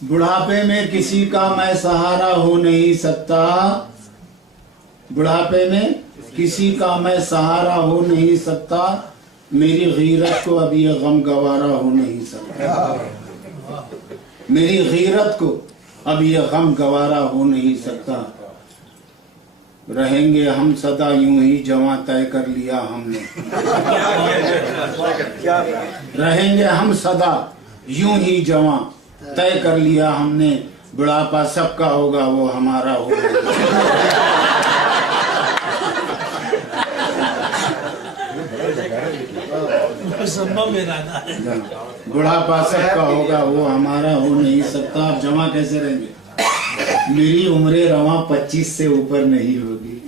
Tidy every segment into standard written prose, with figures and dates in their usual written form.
बुढ़ापे में किसी का मैं सहारा हो नहीं सकता, बुढ़ापे में किसी का मैं सहारा हो नहीं सकता, मेरी गीरत को अब ये गम गवारा हो नहीं सकता, मेरी गीरत को अब ये गम गवारा हो नहीं सकता। रहेंगे हम सदा यूं ही जवां तय कर लिया हमने, रहेंगे हम सदा यूं ही जवां तय कर लिया हमने, बुढ़ापा सबका होगा वो हमारा होगा। बुढ़ापा सबका होगा वो हमारा हो नहीं सकता। आप जवां कैसे रहेंगे? मेरी उम्र रवां 25 से ऊपर नहीं होगी,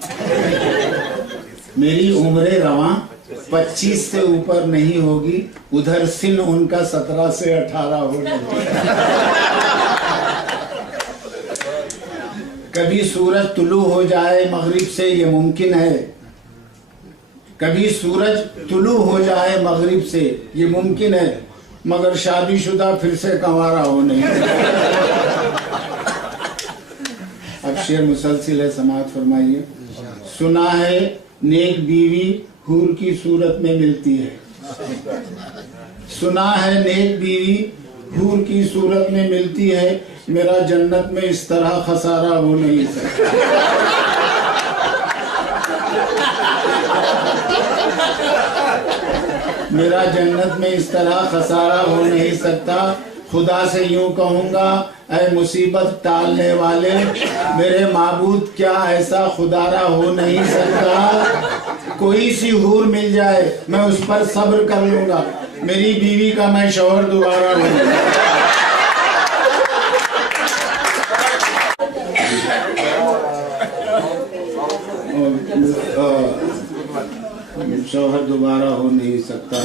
मेरी उम्र रवां 25 से ऊपर नहीं होगी। उधर सिन उनका 17 से 18 होगी। कभी सूरज तुलू हो जाए मगरिब से ये मुमकिन है, कभी सूरज तुलू हो जाए मगरिब से ये मुमकिन है, मगर शादीशुदा फिर से कंवारा हो नहीं। अब शेर मुसलसिल है, समाअत फरमाइए। सुना है नेक बीवी हूर की सूरत में मिलती है, सुना है नेक बीवी हूर की सूरत में मिलती है, मेरा जन्नत में इस तरह खसारा हो नहीं सकता। मेरा जन्नत में इस तरह खसारा हो नहीं सकता। खुदा से यूं कहूंगा, ऐ मुसीबत टालने वाले, मेरे माबूद क्या ऐसा खुदारा हो नहीं सकता। कोई सी हूर मिल जाए मैं उस पर सब्र कर लूंगा, मेरी बीवी का मैं शौहर दोबारा लूंगा। शौहर दोबारा हो नहीं सकता।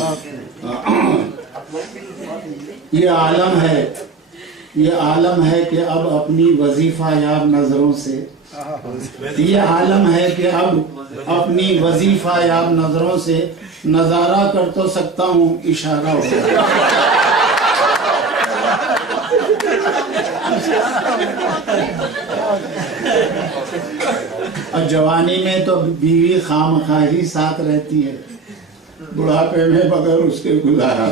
ये आलम है, ये आलम है कि अब अपनी वजीफा याब नजरों से, ये आलम है कि अब अपनी वजीफा याब नजरों से नजारा कर तो सकता हूँ, इशारा हो। और जवानी में तो बीवी खामखा ही साथ रहती है, बुढ़ापे में बगैर उसके गुजारा